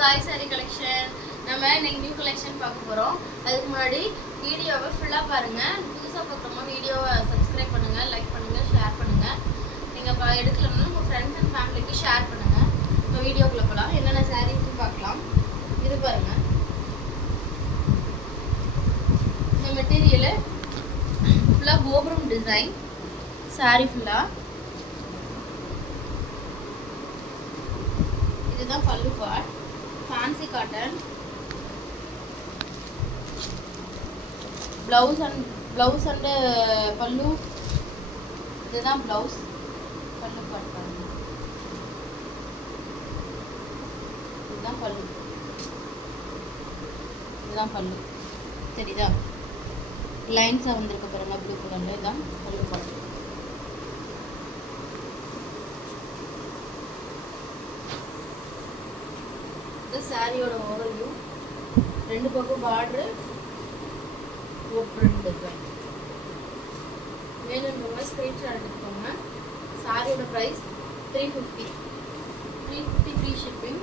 தாய் sorry collection. நம்ம இன்னைக்கு நியூ கலெக்ஷன் பார்க்க போகிறோம். அதுக்கு முன்னாடி வீடியோவை ஃபுல்லாக பாருங்கள். புதுசாக பார்க்குறோமா வீடியோவை சப்ஸ்கிரைப் பண்ணுங்கள், லைக் பண்ணுங்கள், ஷேர் பண்ணுங்கள். நீங்கள் எடுக்கலன்னா உங்கள் ஃப்ரெண்ட்ஸ் அண்ட் ஃபேமிலிக்கு ஷேர் பண்ணுங்கள். இப்போ வீடியோக்குள்ளே போகலாம். என்னென்ன சாரீஸ்ன்னு பார்க்கலாம். இது பாருங்கள், இந்த மெட்டீரியலு ஃபுல்லாக கோபுரம் டிசைன் சாரீ ஃபுல்லாக. இதுதான் பல்லு part, fancy cotton. Blouse and பல்லு. இதுதான் ப்ளவுஸ், பல்லு பார்ட் பாருங்க. இதுதான் பல்லு, இதுதான் பல்லு. சரிதா? லைன்ஸாக வந்திருக்கு பாருங்க ப்ளூ கலரில். இதுதான் பல்லு பார்ட். இது சாரியோட ஓவர்வியூ. ரெண்டு பக்கம் பார்டரு, ஓப்பன் டிசைன். வேணுன்றவங்க ஸ்க்ரீன்ஷாட் எடுத்துக்கோங்க. சாரியோட ப்ரைஸ் 350 ஃப்ரீ ஷிப்பிங்.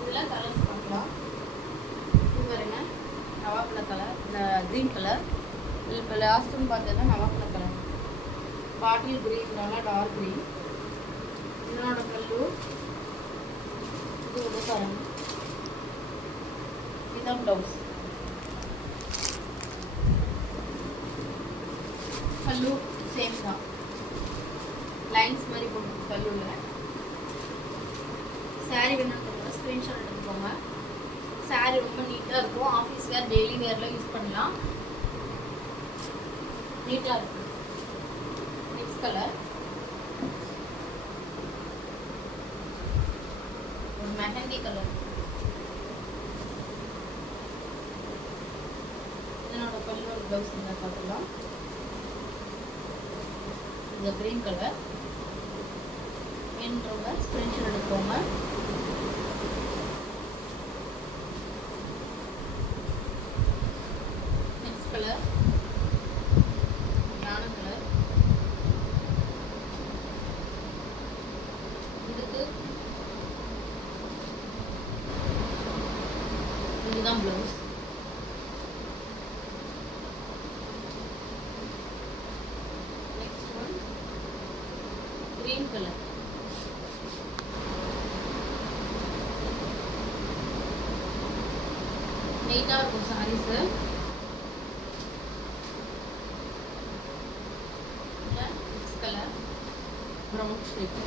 இதில் கலர்ஸ் பார்க்கலாம். இது பாருங்க, நவாப்பழ கலர், இந்த க்ரீன் கலர். இப்போ லாஸ்ட்டுன்னு பார்த்தது நவாப்பழ கலர். பாட்டில் க்ரீன்னால டார்க் க்ரீன். இதனோட பல்லு இது வந்து பாருங்க. இதுதான் ப்ளவுஸ். பல்லு சேம் தான், லைன்ஸ் மாதிரி போட்டு பல்லுவில். சாரீ வேணுன்றவங்க ஸ்க்ரீன்ஷாட் எடுத்துக்கோங்க. சாரீ ரொம்ப நீட்டாக இருக்கும். ஆஃபீஸ் வேர், டெய்லி வேரில் யூஸ் பண்ணலாம். நீட்டாக இருக்கும். நெக்ஸ்ட் கலர் ஒரு மெஹந்தி கலர். இதனோட பல்லு ப்ளவுஸ் இந்த பார்க்கலாம். இந்த க்ரீன் கலர். வேணுன்றவங்க ஸ்க்ரீன்ஷாட் எடுத்துக்கோங்க. நெக்ஸ்ட் கலர் ஞான கலர். இதுக்கு இதுதான் blouse. Next one green colour. நீட்டாக இருக்கும் sarees. Next colour brown shade.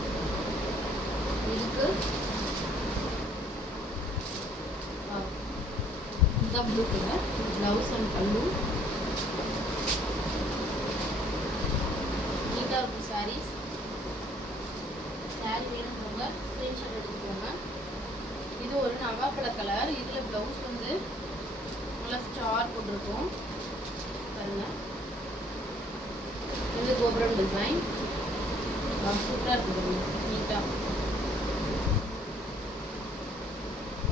இதுக்கு இதுதான் ப்ளூ கலர். ப்ளவுஸ் அண்ட் பல்லு. நீட்டாக இருக்கும் சாரீஸ். சாரீ வேணுன்றவங்க ஸ்க்ரீன்ஷாட் எடுத்துக்கோங்க. இது ஒரு நவாப்பழ கலர். இதில் ப்ளவுஸ் வந்து நல்லா ஸ்டார் போட்டிருக்கும் பாருங்க. இது கோபுரம் டிசைன். சூப்பராக இருக்குது, நீட்டாக.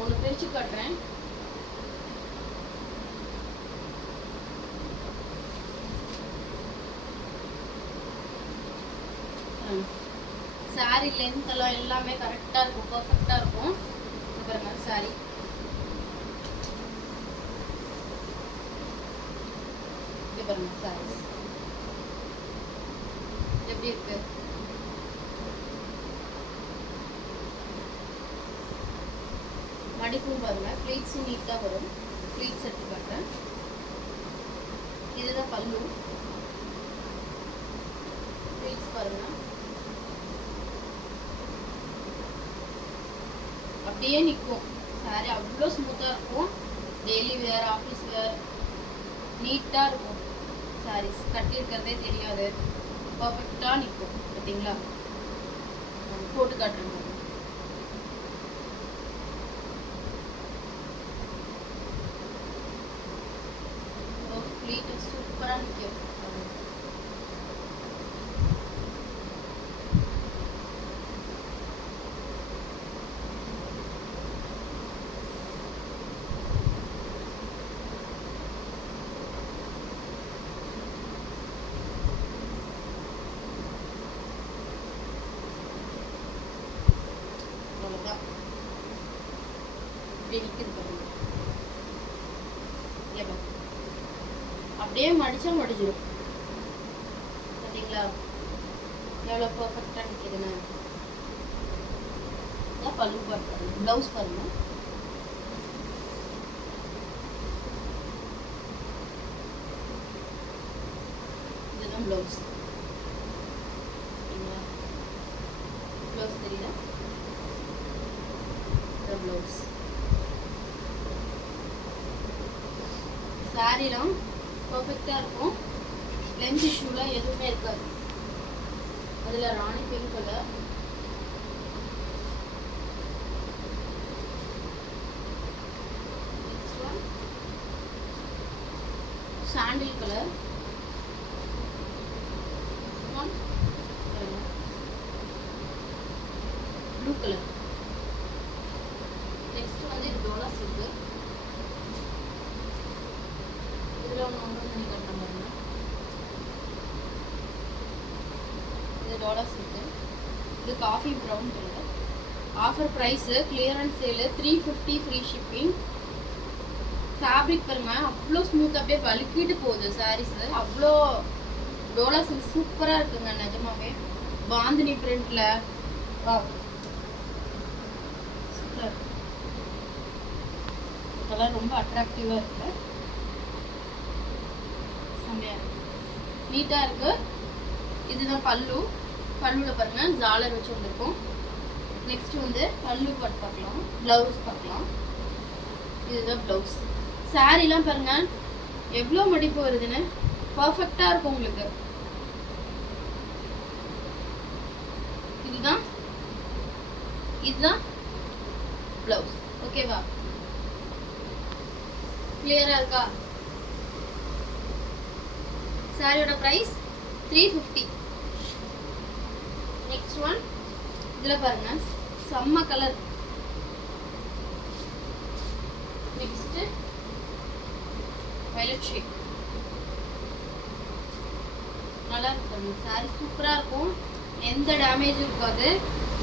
ஒன்று பிரித்து காட்டுறேன். சாரீ லென்த் எல்லாம் எல்லாமே கரெக்டாக இருக்கும், பர்ஃபெக்டாக இருக்கும். பாருங்க சாரீ. இங்கே பாருங்க சாரீஸ் எப்படி இருக்கு. மடிப்பும் பாருங்க, ஃப்ளீட்ஸும் நீட்டாக வரும். ஃப்ளீட்ஸ் எடுத்து காட்டுறேன். இதுதான் பல்லு. ஃப்ளீட்ஸ் பாருங்க, அப்படியே நிற்கும். சாரீ அவ்வளோ ஸ்மூத்தாக இருக்கும். டெய்லி வேர், ஆஃபீஸ் வேர், நீட்டாக இருக்கும். சாரீஸ் கட்டியிருக்கிறதே தெரியாது, பர்ஃபெக்டாக நிற்கும். பார்த்தீங்களா? போட்டு காட்டுறேன். ஃப்ளீட் சூப்பராக நிற்கும். இப்படி நிற்கிது பாருங்க. அப்படியே மடிச்சா மடிச்சிடும். பார்த்தீங்களா எவ்வளோ பர்ஃபெக்டாக நிற்கிதுன்னு. இதான் பல்லு பாருங்க. ப்ளவுஸ் பாருங்க. இதுதான் ப்ளவுஸ். ப்ளவுஸ் தெரியல. இதுதான் ப்ளவுஸ். சாரீலாம் பர்ஃபெக்டாக இருக்கும். லென்த் இஷ்யூலாம் எதுவுமே இருக்காது. அதில் ராணி pink colour, next one sandal colour, one blue colour. Next வந்து இது டோலா சில்க்கு. இதில் ஒன்று பண்ணி கட்டுற பாருங்க. இது டோலா சில்க்கு. இது coffee brown colour. Offer price clearance sale 350 free shipping. Fabric பாருங்க அவ்வளோ ஸ்மூத், அப்படியே வலிக்கிட்டு போகுது சாரீஸு. அவ்வளோ டோலா சில்க் சூப்பராக இருக்குங்க நிஜமாவே. பாந்தினி பிரிண்ட்ல சூப்பராக இருக்கு. கலர் ரொம்ப அட்ராக்டிவாக இருக்கு. செம்மையாக இருக்கு, நீட்டாக இருக்கு. இதுதான் பல்லு. பல்லுவில் பாருங்க ஜாலர் வச்சு வந்திருக்கும். நெக்ஸ்ட் வந்து பல்லு பட் பார்க்கலாம், ப்ளவுஸ் பார்க்கலாம். இதுதான் ப்ளவுஸ். சாரீலாம் பாருங்க எவ்வளோ மடிப்பு வருதுன்னு. பர்ஃபெக்டாக இருக்கும் உங்களுக்கு. இதுதான் ப்ளவுஸ். ஓகேவா? கிளியரா இருக்கா? சாரியோட பிரைஸ் 350. நெக்ஸ்ட் ஒன் இதுல பாருங்க செம்ம கலர். Next violet shade. நல்லா இருக்கு சாரி, சூப்பரா இருக்கும். எந்த டேமேஜும் இருக்காது.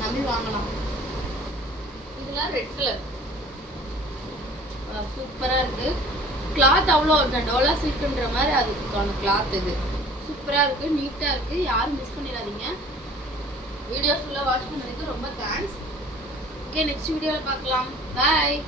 நம்பி வாங்கலாம். இதெல்லாம் ரெட் கலர் சூப்பரா இருக்கு. கிளாத் அவ்வளோ இந்த டோலா சில்க்ன்ற மாதிரி அதுக்கான கிளாத் இது சூப்பரா இருக்கு, நீட்டா இருக்கு. யாரும் மிஸ் பண்ணிடாதீங்க. வீடியோ ஃபுல்லா வாட்ச் பண்ணதுக்கு ரொம்ப தேங்க்ஸ். ஓகே, நெக்ஸ்ட் வீடியோவில் பார்க்கலாம். பாய்.